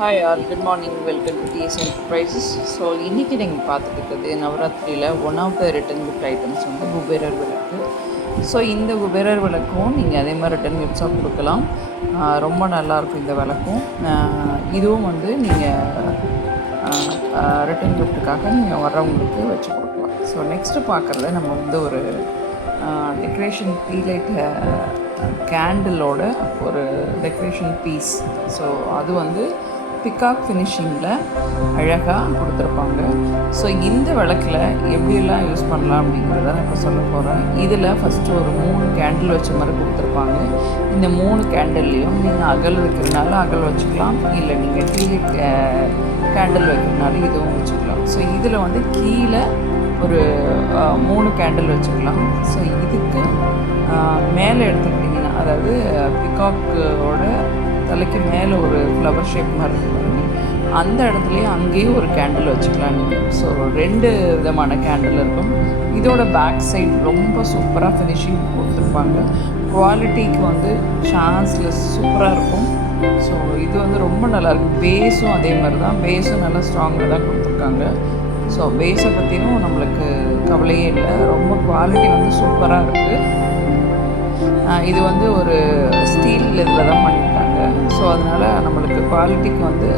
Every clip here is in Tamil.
Hi all, good morning, welcome to DS enterprises. So இன்றைக்கி நீங்கள் பார்த்துட்டு இருக்கிறது நவராத்திரியில் one of the return gift items வந்து குபேரர் விளக்கு. ஸோ இந்த குபேரர் விளக்கும் நீங்கள் அதே மாதிரி ரிட்டன் கிஃப்ட்ஸாக கொடுக்கலாம். ரொம்ப நல்லாயிருக்கும் இந்த விளக்கும். இதுவும் வந்து நீங்கள் ரிட்டன் கிஃப்ட்டுக்காக நீங்கள் வர்றவங்களுக்கு வச்சு கொடுக்கலாம். ஸோ நெக்ஸ்ட்டு பார்க்குறது நம்ம வந்து ஒரு டெக்கரேஷன் டீலைட் கேண்டிலோட ஒரு டெக்கரேஷன் பீஸ். ஸோ அது வந்து பிகாக் ஃபினிஷிங்கில் அழகாக கொடுத்துருப்பாங்க. ஸோ இந்த விளக்கில் எப்படியெல்லாம் யூஸ் பண்ணலாம் அப்படிங்கிறத நான் இப்போ சொல்ல போகிறேன். இதில் ஃபஸ்ட்டு ஒரு 3 கேண்டில் வச்ச மாதிரி கொடுத்துருப்பாங்க. இந்த 3 கேண்டில்லையும் நீங்கள் அகல் வைக்கிறதுனால அகல் வச்சுக்கலாம், இல்லை நீங்கள் டீலைட் கேண்டில் வைக்கிறதுனால இதுவும் வச்சுக்கலாம். ஸோ இதில் வந்து கீழே ஒரு 3 கேண்டில் வச்சுக்கலாம். ஸோ இதுக்கு மேலே எடுத்துக்கிட்டிங்கன்னா, அதாவது பிகாக்கோட தலைக்கு மேலே ஒரு ஃப்ளவர் ஷேப் மாதிரி இருக்கும், அந்த இடத்துலையே அங்கேயும் ஒரு கேண்டில் வச்சுக்கலாம் நீங்கள். ஸோ 2 விதமான கேண்டில் இருக்கும். இதோட பேக் சைட் ரொம்ப சூப்பராக ஃபினிஷிங் கொடுத்துருப்பாங்க. குவாலிட்டிக்கு வந்து சான்ஸ்லெஸ் சூப்பராக இருக்கும். ஸோ இது வந்து ரொம்ப நல்லாயிருக்கும். பேஸும் அதே மாதிரி தான், பேஸும் நல்லா ஸ்ட்ராங்காக தான் கொடுத்துருக்காங்க. ஸோ பேஸை பற்றியும் நம்மளுக்கு கவலையே இல்லை. ரொம்ப குவாலிட்டி வந்து சூப்பராக இருக்குது. இது வந்து ஒரு ஸ்டீல் இதில் தான் பண்ணியிருக்காங்க. ஸோ அதனால் நம்மளுக்கு குவாலிட்டிக்கு வந்து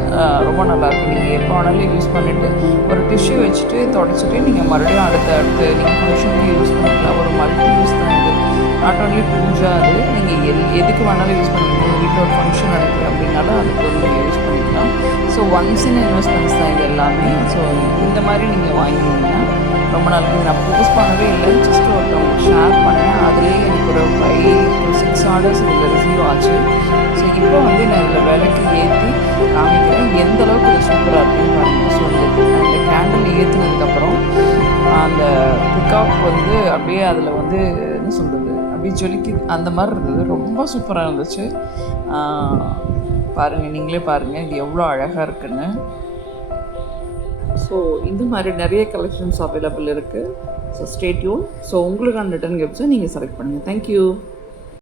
ரொம்ப நல்லாயிருக்கும். நீங்கள் எப்போ வேணாலும் யூஸ் பண்ணிவிட்டு ஒரு டிஷ்யூ வச்சுட்டு தொடச்சிட்டு நீங்கள் மறுபடியும் அடுத்து நீங்கள் ஃபங்க்ஷனுக்கு யூஸ் பண்ணிக்கலாம். ஒரு மல்டி யூஸ் தான் இது. நாட் ஓன்லி பூஜா, அது நீங்கள் எதுக்கு வேணாலும் யூஸ் பண்ணிக்கலாம். உங்கள் வீட்டில் ஒரு ஃபங்க்ஷன் நடக்குது அப்படின்னாலும் அதுக்கு வந்து நீங்கள் யூஸ் பண்ணிக்கலாம். ஸோ ஒன்ஸ் இன் இன்வெஸ்ட்மெண்ட்ஸ் தான் இது எல்லாமே. ஸோ இந்த மாதிரி நீங்கள் வாங்கினீங்கன்னா ரொம்ப நாளைக்கு. நான் யூஸ் பண்ணவே இல்லை, ஜஸ்ட் ஒருத்தவங்க ஷேர் பண்ணேன். அதுலேயே எனக்கு ஒரு 5 to 6 ஆர்டர்ஸ் இதில் ரிசீவ் ஆச்சு. ஸோ இப்போ வந்து நான் இதில் விலைக்கு ஏற்றி காமிக்கிறேன் எந்த அளவுக்கு இது சூப்பராக இருக்குன்னு பாருங்கள். ஸோ இந்த கேண்டில் ஏற்றினதுக்கப்புறம் அந்த பிகாக் வந்து அப்படியே அதில் வந்து என்ன சொல்கிறது, அப்படியே ஜொலிக்குது, அந்த மாதிரி இருந்தது. ரொம்ப சூப்பராக இருந்துச்சு. பாருங்கள், நீங்களே பாருங்கள் இது எவ்வளோ அழகாக இருக்குன்னு. ஸோ இந்த மாதிரி நிறைய கலெக்ஷன்ஸ் அவைலபிள் இருக்குது. So stay tune. ஸோ உங்களுக்கான ரிட்டன் கிஃப்ட்ஸை நீங்கள் செலக்ட் பண்ணுங்கள். தேங்க்யூ.